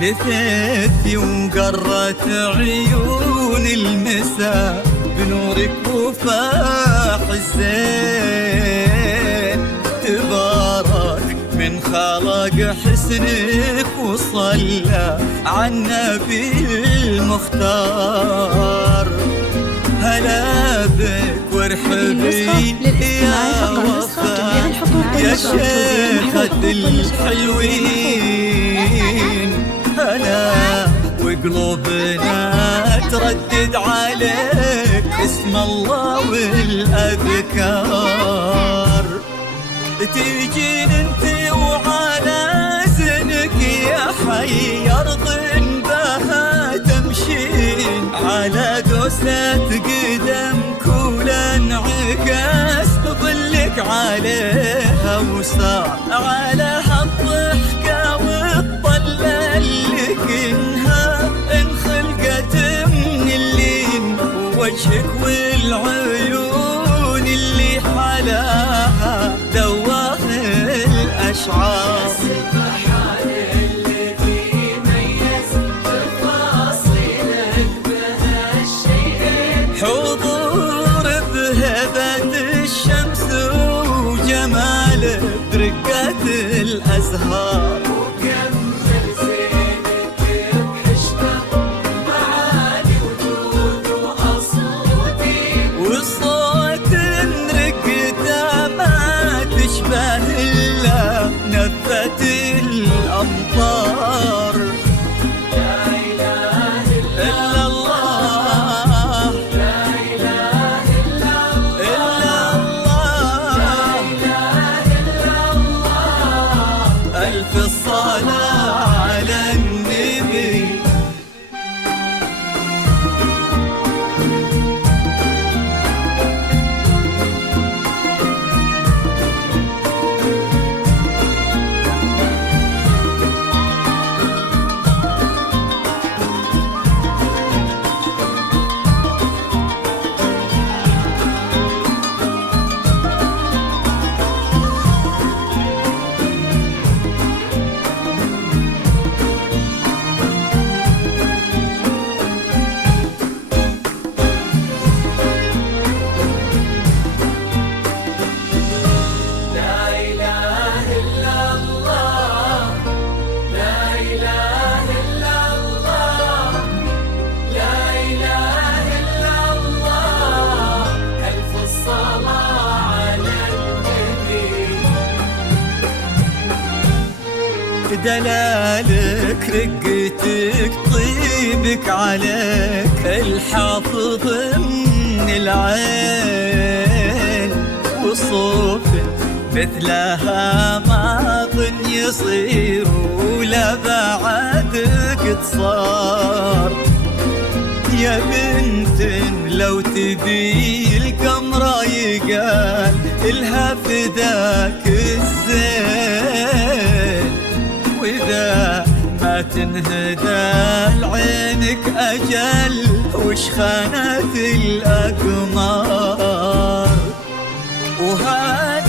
لثيتي وقرت عيون المساء بنورك وفاح الزين. تبارك من خلق حسنك وصلى على النبي المختار. هلا بك وارحبي يا وفاء يا شيخة الحلوين. هلا وقلوبنا تردد عليك اسم الله والأذكار. تيجين انت وعلى زنك يا حي أرض بها تمشين. على قوسة قدم كل انعكاس ظلك عليها وصار على هالضحكة والطلة اللي كنها انخلقت من اللين. وجهك والعيون اللي حلاها دواه الأشعار. حضور بهبة الشمس وجمال برقة الأزهار. وكمل زينك بحشته معاني وجود وأصوتي. وصوت رقته ما تشبه إلا نفة الأمطار. ألف الصلاة على النبي. دلالك رقتك طيبك عليك الحافظ من العين. وصوفك مثلها ماض يصير ولا بعد قد صار. يا بنت لو تبي القمرة يقال إلها فداك الزين. وإذا ما تنهدى لعينك أجل وش خانت الأقمار. وهذا